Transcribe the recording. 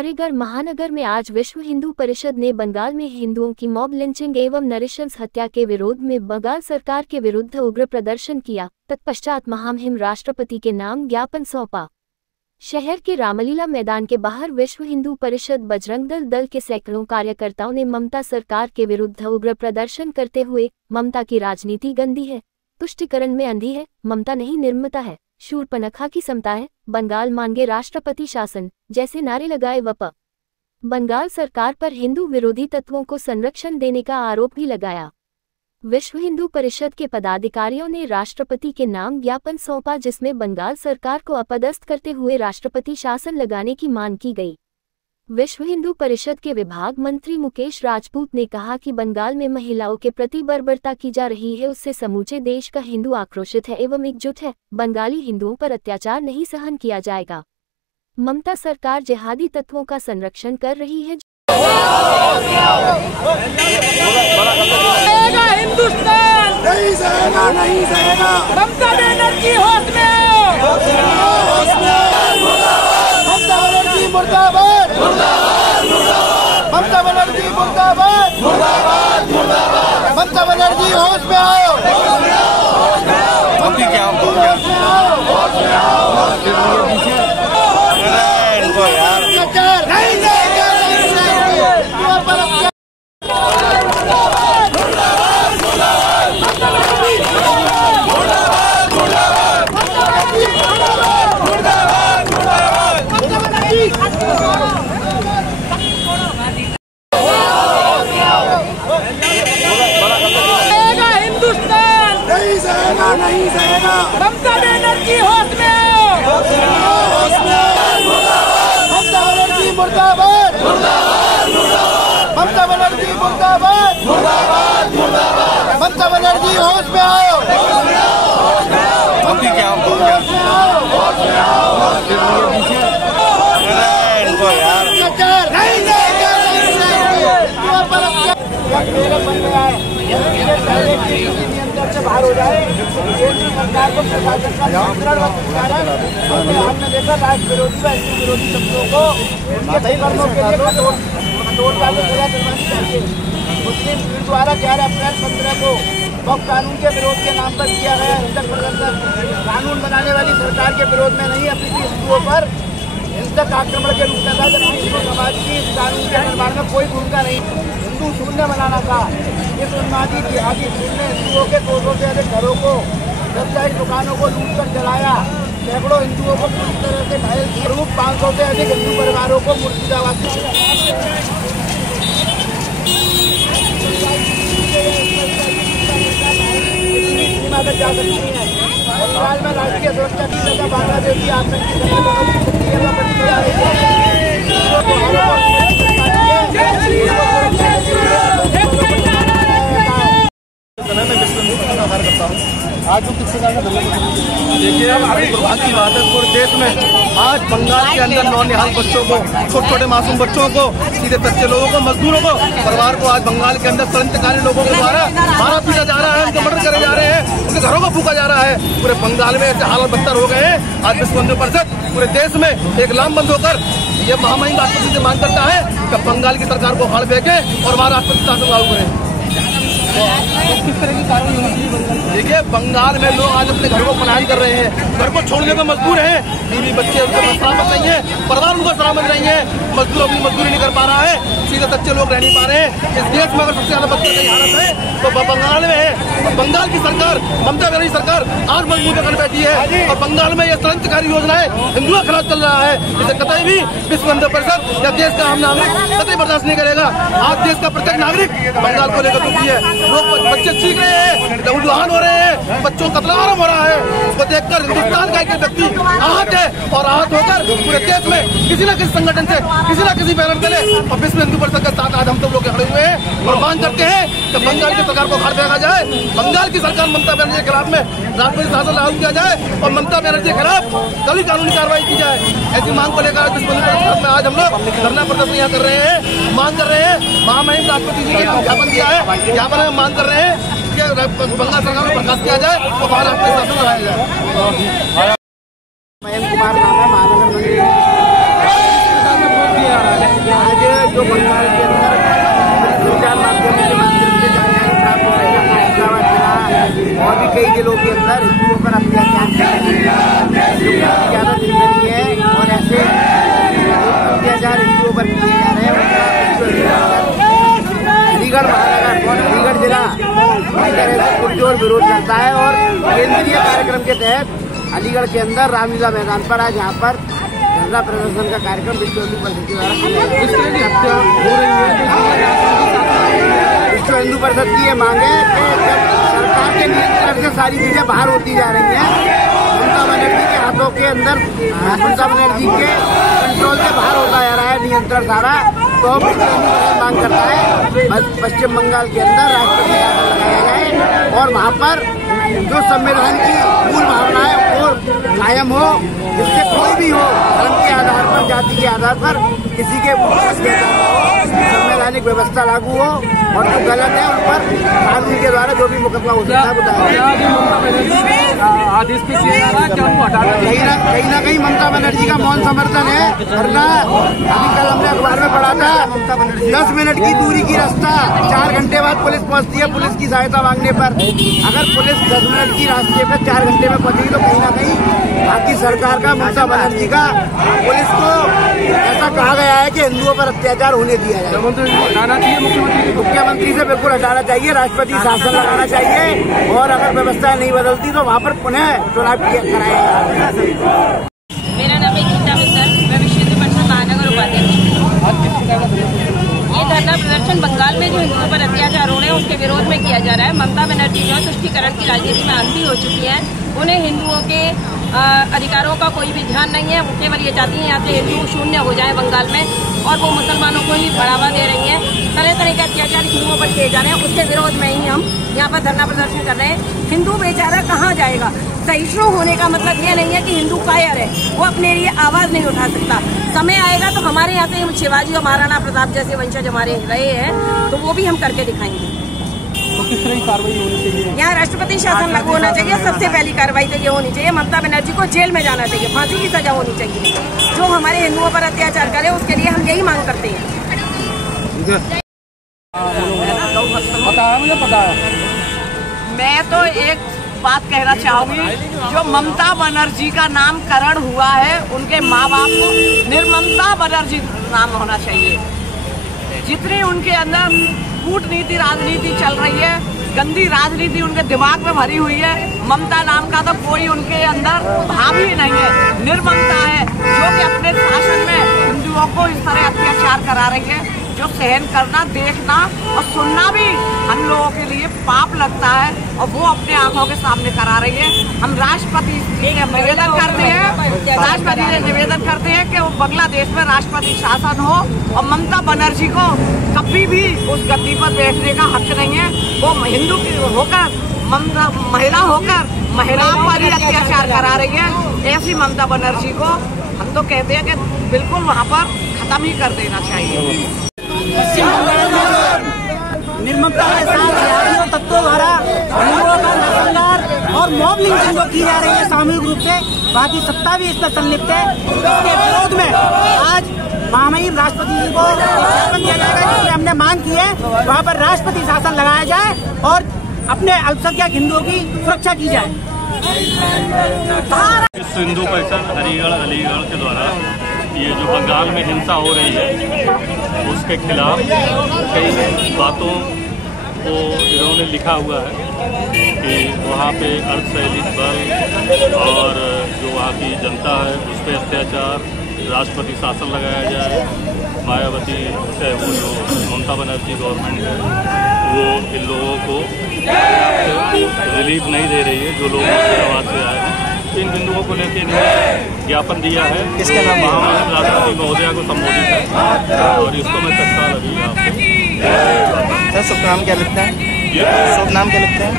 हरिगढ़ महानगर में आज विश्व हिंदू परिषद ने बंगाल में हिंदुओं की मॉब लिंचिंग एवं नृशंस हत्या के विरोध में बंगाल सरकार के विरुद्ध उग्र प्रदर्शन किया। तत्पश्चात महामहिम राष्ट्रपति के नाम ज्ञापन सौंपा। शहर के रामलीला मैदान के बाहर विश्व हिंदू परिषद बजरंग दल के सैकड़ों कार्यकर्ताओं ने ममता सरकार के विरुद्ध उग्र प्रदर्शन करते हुए ममता की राजनीति गंदी है, तुष्टीकरण में अंधी है, ममता नहीं निर्मता है, शूर्पणखा की समता है, बंगाल मांगे राष्ट्रपति शासन जैसे नारे लगाए। बंगाल सरकार पर हिंदू विरोधी तत्वों को संरक्षण देने का आरोप भी लगाया। विश्व हिंदू परिषद के पदाधिकारियों ने राष्ट्रपति के नाम ज्ञापन सौंपा, जिसमें बंगाल सरकार को अपदस्थ करते हुए राष्ट्रपति शासन लगाने की मांग की गई। विश्व हिंदू परिषद के विभाग मंत्री मुकेश राजपूत ने कहा कि बंगाल में महिलाओं के प्रति बर्बरता की जा रही है, उससे समूचे देश का हिंदू आक्रोशित है एवं एकजुट है। बंगाली हिंदुओं पर अत्याचार नहीं सहन किया जाएगा। ममता सरकार जिहादी तत्वों का संरक्षण कर रही है। हिंदुस्तान नहीं सहेगा, नहीं सहेगा। ममता बनर्जी होश में आओ, ममता बनर्जी मुर्दाबाद, ममता बनर्जी मुर्दाबाद, ममता बनर्जी होश में आओ, नहीं सहेगा। ममता बनर्जी होश में आओ, ममता बनर्जी मुर्दाबाद, ममता बनर्जी मुर्दाबाद, ममता बनर्जी होश में आओ, से बाहर हो जाए। केंद्र सरकार को प्रशासन का हमने देखा राष्ट्र विरोधी व हिंदू विरोधी शब्दों को उनके कर्मों के लिए कठोरता से सजा दिलवानी चाहिए। मुस्लिम पीढ़ द्वारा 11 अप्रैल 15 को वक्फ कानून के विरोध के नाम पर किया गया हिंसक प्रदर्शन कानून बनाने वाली सरकार के विरोध में नहीं, अपनी हिंदुओं पर हिंसक आक्रमण के रूप में था। जबकि हिंदू समाज की इस कानून के निर्माण में कोई भूमिका नहीं, हिंदू शून्य बनाना था। इस उन्मादी जिहादी भीड़ ने हिंदुओं के 200 से अधिक घरों को, व्यावसायिक दुकानों को लूट कर जलाया, सैकड़ों हिंदुओं को पूरी तरह से घायल किया, 500 से अधिक हिंदू परिवारों को मुर्शिदाबाद सीमा तक जा सकती है। बंगाल में राष्ट्रीय सुरक्षा की जगह बांग्लादेशी आतंकी आज जो किस प्रकार का देखिए, बड़ी दुर्भाग्य की बात है पूरे देश में। आज बंगाल के अंदर नौनिहाल बच्चों को, छोटे छोटे मासूम बच्चों को, सीधे बच्चे लोगों को, मजदूरों को, परिवार को आज बंगाल के अंदर षड्यंत्रकारी लोगों के द्वारा मारा पीटा जा रहा है, उनके मर्डर करे जा रहे हैं, उनके घरों को फूका जा रहा है। पूरे बंगाल में ऐसे हालत बदतर हो गए हैं। आज विश्व हिंदू परिषद पूरे देश में एक लामबंद होकर ये महामहिम राष्ट्रपति से मांग करता है कि बंगाल की सरकार को फाड़ फेंके और वहाँ राष्ट्रपति शासन लागू करें। किस तरह की कार्रवाई होनी चाहिए? देखिए, बंगाल में लोग आज अपने घर को पलायन कर रहे हैं, घर को छोड़ने को मजबूर हैं। बीवी बच्चे उनको सलामत नहीं है, परिवार उनको सलामत नहीं है, मजदूर अपनी मजदूरी नहीं कर पा रहा है, सीधे बच्चे लोग रह नहीं पा रहे हैं। इस देश में अगर सबसे ज्यादा बच्चों की हालत है तो बंगाल में है। बंगाल की सरकार, ममता बनर्जी सरकार आज मजबूत कर बैठी है और बंगाल में यह षड्यंत्रकारी योजनाएं हिंदुओं के खिलाफ चल रहा है। इसे कतई भी विश्व हिंदू परिषद या देश का आम नागरिक कतई बर्दाश्त नहीं करेगा। आज देश का प्रत्येक नागरिक बंगाल को लेकर दुखी है। लोग बच्चे सीख रहे हैं, उद्वान हो रहे हैं, बच्चों का कत्ल आरंभ हो रहा है। उसको देखकर हिंदुस्तान का एक व्यक्ति आहत है और आहत होकर पूरे देश में किसी न किसी संगठन से, किसी न किसी बैनर तले और विश्व हिंदू परिषद के साथ आज हम सब लोग खड़े हुए हैं और मांग करते हैं कि बंगाल की सरकार को फाड़ फेंका जाए। बंगाल की सरकार ममता बनर्जी के खिलाफ में राष्ट्रपति शासन लागू किया जाए और ममता बनर्जी के खिलाफ कड़ी कानूनी कार्रवाई की जाए। ऐसी मांग को लेकर विश्व हिंदू परिषद में आज हम लोग धरना प्रदर्शन यहाँ कर रहे हैं, मांग कर रहे हैं। महामहिम राष्ट्रपति जी के नाम ज्ञापन दिया है, यहाँ पर हम मांग कर रहे हैं कि बंगाल सरकार को बर्खास्त किया जाए और वहाँ राष्ट्रीय शासन लगाया जाए। महेंद्र कुमार नाम है, महानगर मंत्री आज जो बंगाल के अंदर संचार माध्यमों के माध्यम से जानकारी प्राप्त हो रही है, फैसलाबाद जिला और भी कई जिलों के अंदर हिंदुओं पर अत्याचार ज्यादा दिन नहीं है और ऐसे अत्याचार हिंदुओं पर किए जा रहे हैं। अलीगढ़ महानगर और अलीगढ़ जिला इस तरह से पुरजोर विरोध करता है और केंद्रीय कार्यक्रम के तहत अलीगढ़ के अंदर रामलीला मैदान पर आज यहाँ पर धरना प्रदर्शन का कार्यक्रम विश्व हिंदू परिषद के द्वारा हत्या हो रही है। विश्व हिंदू परिषद की ये मांग है कि जब सरकार के नियंत्रण से सारी चीजें बाहर होती जा रही हैं, ममता बनर्जी के हाथों के अंदर, ममता बनर्जी के कंट्रोल से बाहर होता जा रहा है नियंत्रण सारा, तो विश्व हिंदू परिषद मांग करता है पश्चिम बंगाल के अंदर राष्ट्रपति शासन लगाया जाए और वहाँ पर जो संविधान की मूल भावनाएं वो कायम हो, जिससे कोई भी हो धर्म के आधार पर, जाति के आधार पर किसी के संवैधानिक व्यवस्था लागू हो और जो गलत है उन पर कानून के द्वारा जो भी मुकदमा हो सकता है आदेश पे किया जा रहा है, क्या वो हटाना कहीं ना कहीं ममता बनर्जी का मौन समर्थन है। वरना अभी कल हमने अखबार में पढ़ा था 10 मिनट की दूरी की रास्ता 4 घंटे बाद पुलिस पहुंचती है पुलिस की सहायता मांगने पर। अगर पुलिस 10 मिनट की रास्ते पर 4 घंटे में पहुंचेगी तो कहीं ना कहीं बाकी सरकार का, ममता बनर्जी का, पुलिस को ऐसा कहा गया है कि हिंदुओं पर अत्याचार होने दिया जाए। मुख्यमंत्री से बिल्कुल हटाना चाहिए, राष्ट्रपति शासन लगाना चाहिए और अगर व्यवस्थाएं नहीं बदलती तो वहाँ पर पुनः चुनाव कराया जाएगा। मेरा नाम है गीता मित्तल, मैं विश्व हिंदू परिषद महानगर उपाध्यक्ष। ये धरना प्रदर्शन बंगाल में जो हिंदुओं पर अत्याचार हो रहे हैं उसके विरोध में किया जा रहा है। ममता बनर्जी जो तुष्टीकरण की राजनीति में अंधी हो चुकी है, उन्हें हिंदुओं के अधिकारों का कोई भी ध्यान नहीं है। वो केवल ये चाहती हैं यहाँ से हिंदू शून्य हो जाए बंगाल में, और वो मुसलमानों को ही बढ़ावा दे रही हैं। तरह तरह के अत्याचार हिंदुओं पर किए जा रहे हैं, उसके विरोध में ही हम यहाँ पर धरना प्रदर्शन कर रहे हैं। हिंदू बेचारा कहाँ जाएगा? सहिष्णु होने का मतलब ये नहीं है कि हिंदू कायर है, वो अपने लिए आवाज नहीं उठा सकता। समय आएगा तो हमारे यहाँ से शिवाजी और महाराणा प्रताप जैसे वंशज हमारे रहे हैं, तो वो भी हम करके दिखाएंगे। तो किस तरह की कार्रवाई होनी चाहिए? यहाँ राष्ट्रपति शासन लागू होना चाहिए। सबसे पहली कार्रवाई तो ये होनी चाहिए, ममता बनर्जी को जेल में जाना चाहिए, फांसी की सजा होनी चाहिए। जो हमारे हिंदुओं पर अत्याचार करे उसके लिए हम यही मांग करते हैं। पता है मैं तो एक बात कहना चाहूंगी, जो ममता बनर्जी का नामकरण हुआ है उनके माँ बाप को निर्ममता बनर्जी नाम होना चाहिए। जितनी उनके अंदर कूटनीति राजनीति चल रही है, गंदी राजनीति उनके दिमाग में भरी हुई है, ममता नाम का तो कोई उनके अंदर भाव ही नहीं है, निर्ममता है, जो कि अपने शासन में हिंदुओं को इस तरह अत्याचार करा रही है, जो सहन करना, देखना और सुनना भी हम लोगों के लिए पाप लगता है, और वो अपने आंखों के सामने करा रही है। हम राष्ट्रपति से निवेदन करते हैं कि वो बांग्लादेश में राष्ट्रपति शासन हो और ममता बनर्जी को कभी भी उस गद्दी पर बैठने का हक नहीं है। वो हिंदू होकर, महिला होकर महिलाओं पर ही अत्याचार करा रही है। ऐसी ममता बनर्जी को हम तो कहते हैं कि बिल्कुल वहाँ पर खत्म ही कर देना चाहिए। निर्ममता के साथ तत्वों द्वारा हिंदुओं पर नस्लवार और मॉब लिंचिंग जो की जा रही है सामूहिक रूप से, बाकी सत्ता भी इसमें संलिप्त है। इसके विरोध में आज महामहिम राष्ट्रपति जी को ज्ञापन दिया जाएगा, जिसमें हमने मांग की है वहाँ पर राष्ट्रपति शासन लगाया जाए और अपने अल्पसंख्यक हिंदुओं की सुरक्षा की जाए। विश्व हिंदू परिषद अलीगढ़ के द्वारा ये जो बंगाल में हिंसा हो रही है उसके खिलाफ कई बातों को इन्होंने लिखा हुआ है कि वहाँ पे अर्धसैनिक बल और जो वहाँ की जनता है उस पर अत्याचार, राष्ट्रपति शासन लगाया जाए, मायावती से वो जो ममता बनर्जी गवर्नमेंट है वो इन लोगों को रिलीफ नहीं दे रही है, जो लोग मुर्शिदाबाद से आए हैं। इन बिंदुओं को लेकर ज्ञापन दिया है, किसके नाम? महामहिम राष्ट्रपति महोदया को संबोधित है और इसको मैं तत्काल अभी आपको। शुभ नाम क्या लिखता है? शुभ नाम क्या लिखता है?